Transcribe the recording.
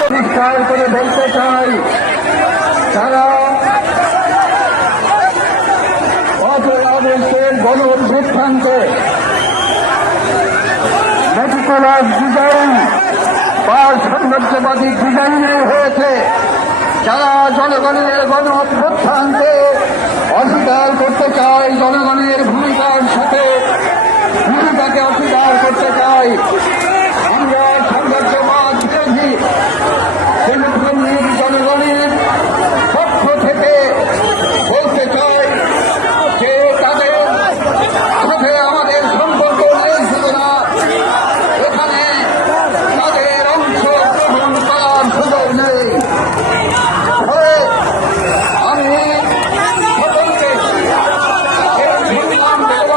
পরিষ্কার করে বলতে চাই, তারা অপরাধের গণ অভ্যুত্থানকে মেটিকুলার ডিজাইন বা সৌন্দর্যবাদী হয়েছে, যারা জনগণের গণ অস্বীকার করতে চায়, জনগণের ভূমিকার সাথে ভূমিকাকে অস্বীকার করতে চায় Come on, come on.